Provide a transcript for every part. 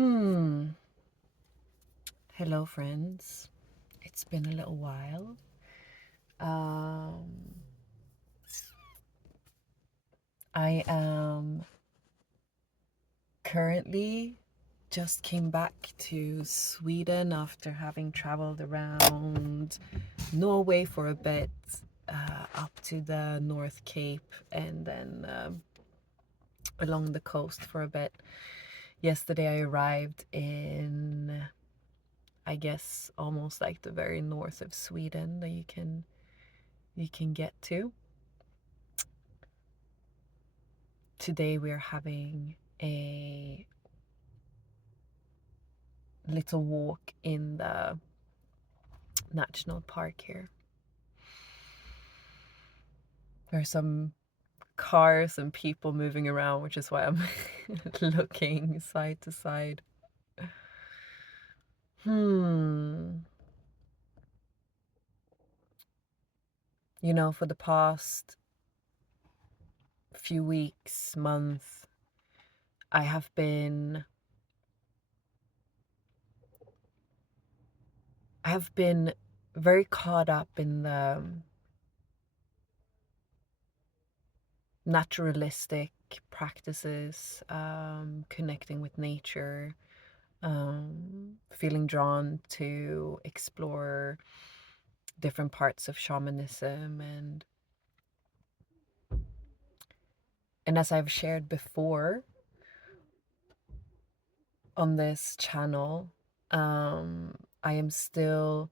Hmm. Hello, friends. It's been a little while. Um, I am currently just came back to Sweden after having traveled around Norway for a bit, up to the North Cape, and then along the coast for a bit. Yesterday, I arrived in, I guess, almost like the very north of Sweden that you can get to. Today we're having a little walk in the national park here. There are some cars and people moving around, which is why I'm looking side to side. Hmm. For the past few weeks, month, I have been very caught up in the naturalistic practices, connecting with nature, feeling drawn to explore different parts of shamanism, and as I've shared before on this channel, I am still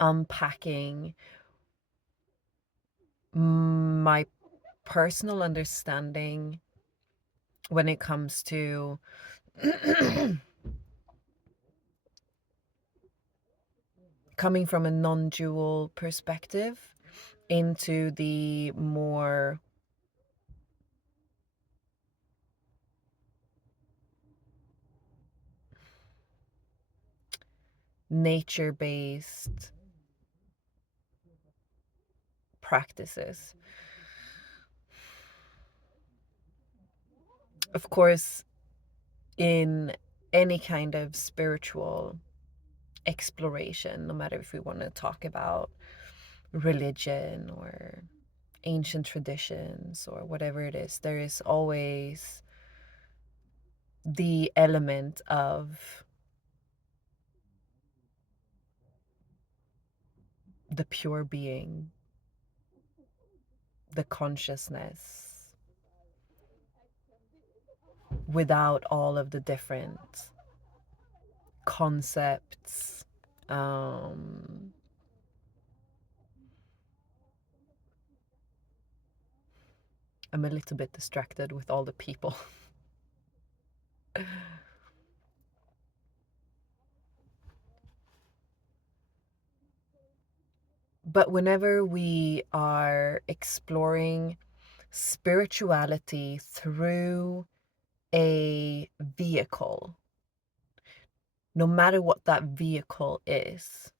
unpacking my personal understanding when it comes to coming from a non-dual perspective into the more nature-based practices. Of course, in any kind of spiritual exploration, no matter if we want to talk about religion or ancient traditions or whatever it is, there is always the element of the pure being, the consciousness, without all of the different concepts. I'm a little bit distracted with all the people. But whenever we are exploring spirituality through a vehicle, no matter what that vehicle is,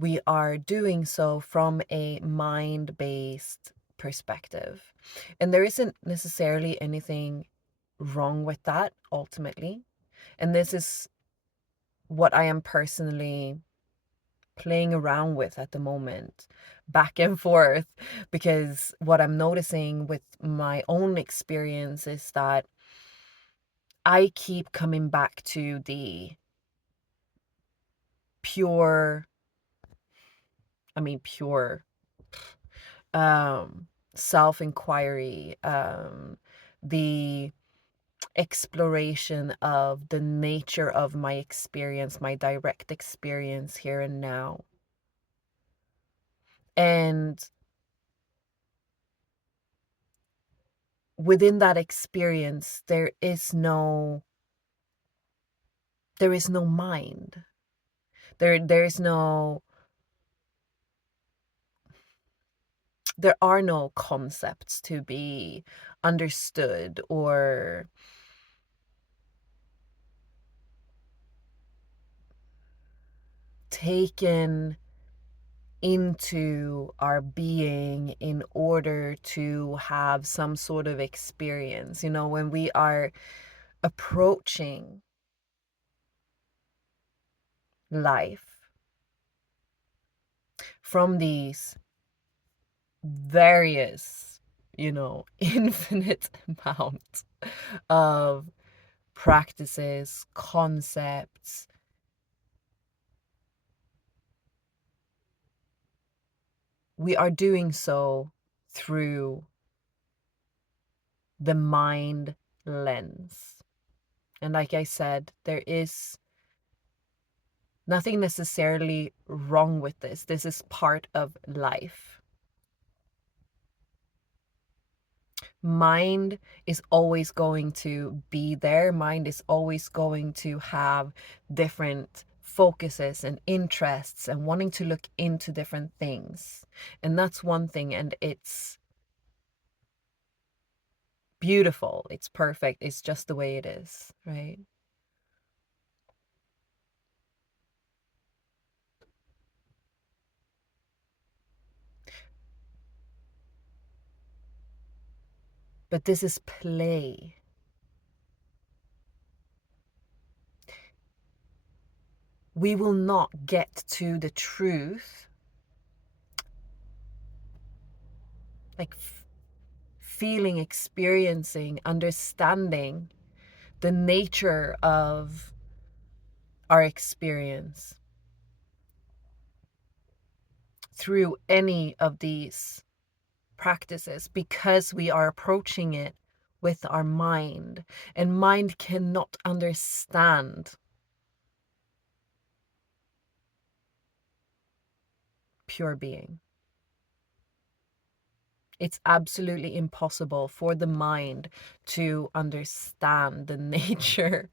we are doing so from a mind-based perspective. And there isn't necessarily anything wrong with that ultimately. And this is what I am personally playing around with at the moment, back and forth, because what I'm noticing with my own experience is that I keep coming back to the pure, pure um self-inquiry, the exploration of the nature of my experience, my direct experience here and now. And within that experience, there is no mind. There are no concepts to be understood or taken into our being in order to have some sort of experience. You know, when we are approaching life from these various, infinite amount of practices, concepts, we are doing so through the mind lens. And like I said, there is nothing necessarily wrong with this. This is part of life. Mind is always going to be there. Mind is always going to have different focuses and interests and wanting to look into different things. And that's one thing. And it's beautiful. It's perfect. It's just the way it is, right? But this is play. We will not get to the truth, like feeling, experiencing, understanding the nature of our experience through any of these practices, because we are approaching it with our mind, and mind cannot understand pure being. It's absolutely impossible for the mind to understand the nature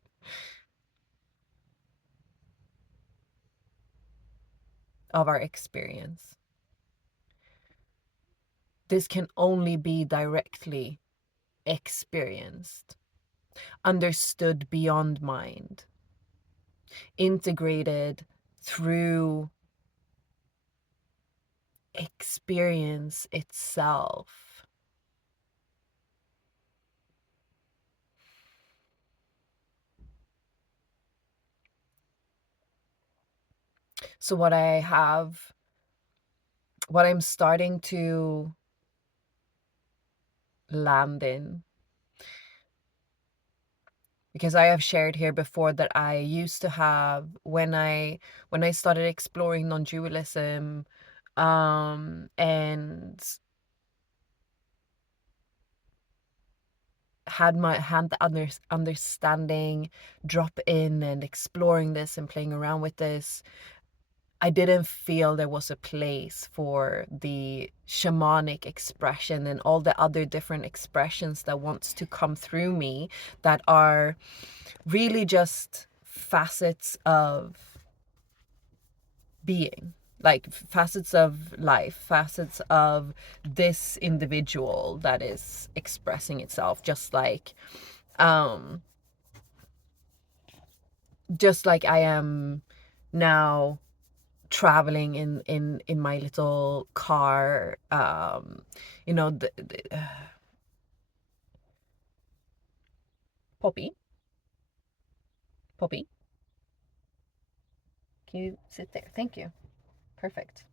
of our experience. This can only be directly experienced, understood beyond mind, integrated through experience itself. So what I'm starting to land in, because I have shared here before that I used to have, when I started exploring non-dualism, and had the understanding drop in and exploring this and playing around with this, I didn't feel there was a place for the shamanic expression and all the other different expressions that wants to come through me, that are really just facets of being, like facets of life, facets of this individual that is expressing itself, um just like I am now traveling in my little car, you know the Poppy, Poppy, can you sit there? Thank you. Perfect.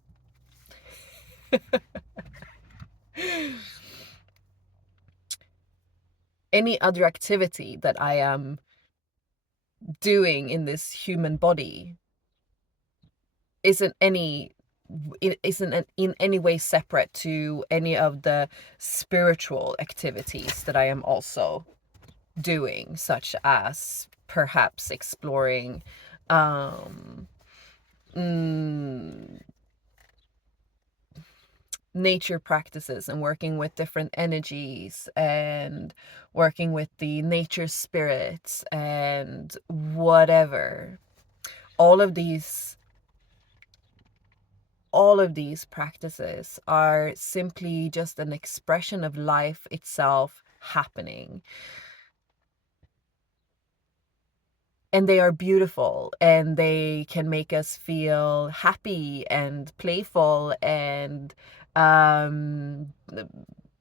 Any other activity that I am doing in this human body isn't any isn't in any way separate to any of the spiritual activities that I am also doing, such as perhaps exploring um mm, nature practices and working with different energies and working with the nature spirits and whatever. all of these all of these practices are simply just an expression of life itself happening. And they are beautiful, and they can make us feel happy and playful and um,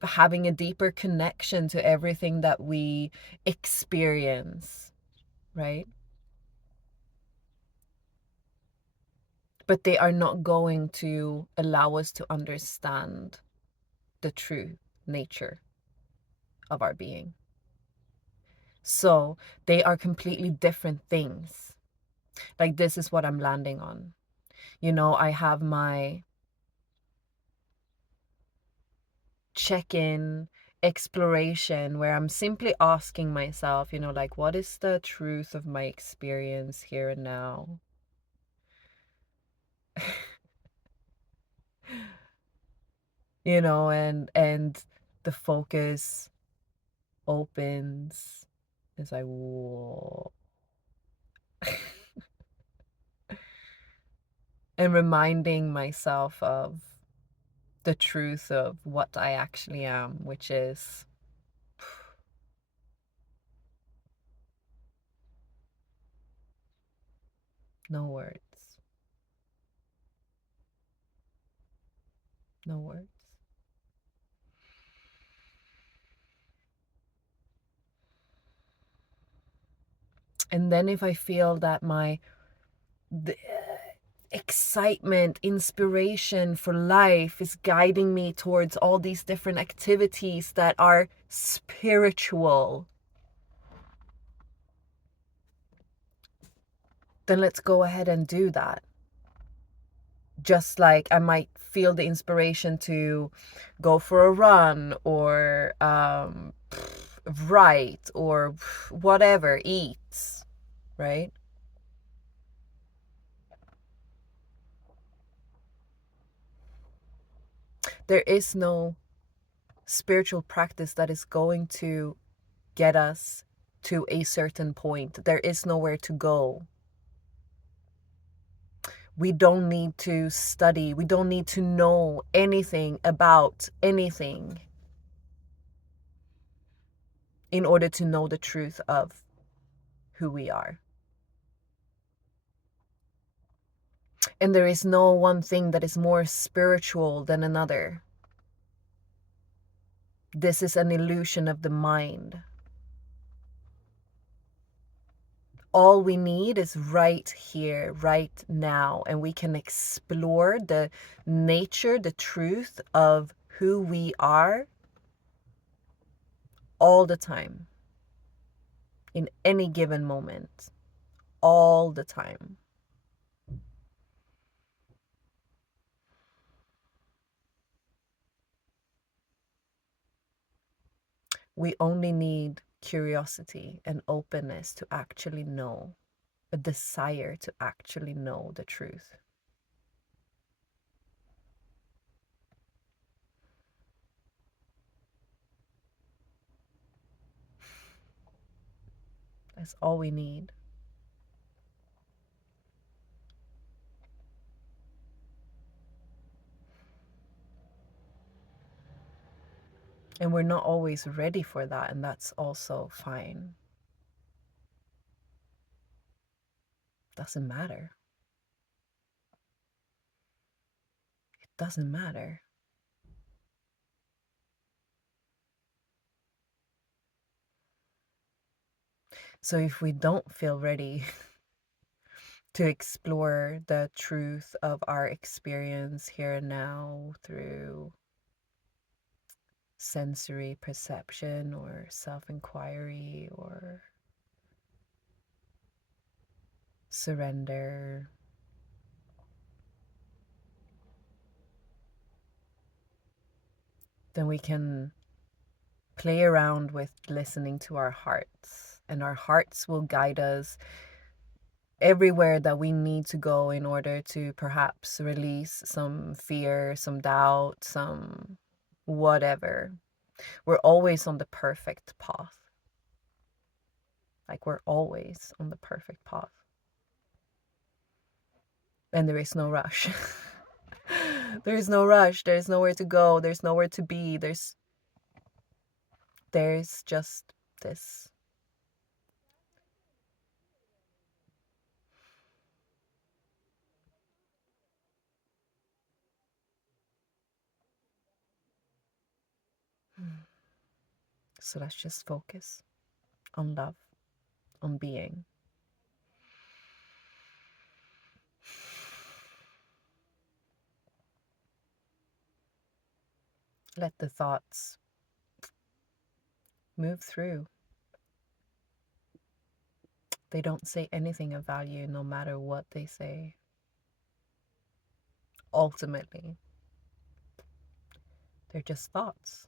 having a deeper connection to everything that we experience, right? But they are not going to allow us to understand the true nature of our being. So they are completely different things. Like, this is what I'm landing on. I have my check-in exploration where I'm simply asking myself, like, what is the truth of my experience here and now? And the focus opens. It's like, whoa. And reminding myself of the truth of what I actually am, which is no words. No words. And then if I feel that the excitement, inspiration for life is guiding me towards all these different activities that are spiritual, then let's go ahead and do that. Just like I might feel the inspiration to go for a run or write or whatever, eat, right? There is no spiritual practice that is going to get us to a certain point. There is nowhere to go. We don't need to study. We don't need to know anything about anything in order to know the truth of who we are. And there is no one thing that is more spiritual than another. This is an illusion of the mind. All we need is right here, right now, and we can explore the nature, the truth of who we are all the time, in any given moment, all the time. We only need curiosity and openness to actually know, a desire to actually know the truth. That's all we need. And we're not always ready for that, and that's also fine. Doesn't matter. It doesn't matter. So if we don't feel ready to explore the truth of our experience here and now through sensory perception or self-inquiry or surrender, then we can play around with listening to our hearts, and our hearts will guide us everywhere that we need to go in order to perhaps release some fear, some doubt, some whatever. We're always on the perfect path. Like, we're always on the perfect path. And there is no rush. There is no rush. There's nowhere to go. There's nowhere to be. There's just this. So let's just focus on love, on being. Let the thoughts move through. They don't say anything of value no matter what they say. Ultimately, they're just thoughts.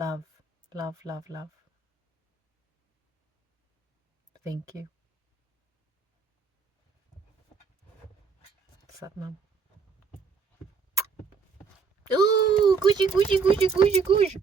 Love, love, love, love. Thank you. Satnam. Ooh, gushy, gushy, gushy, gushy, gushy.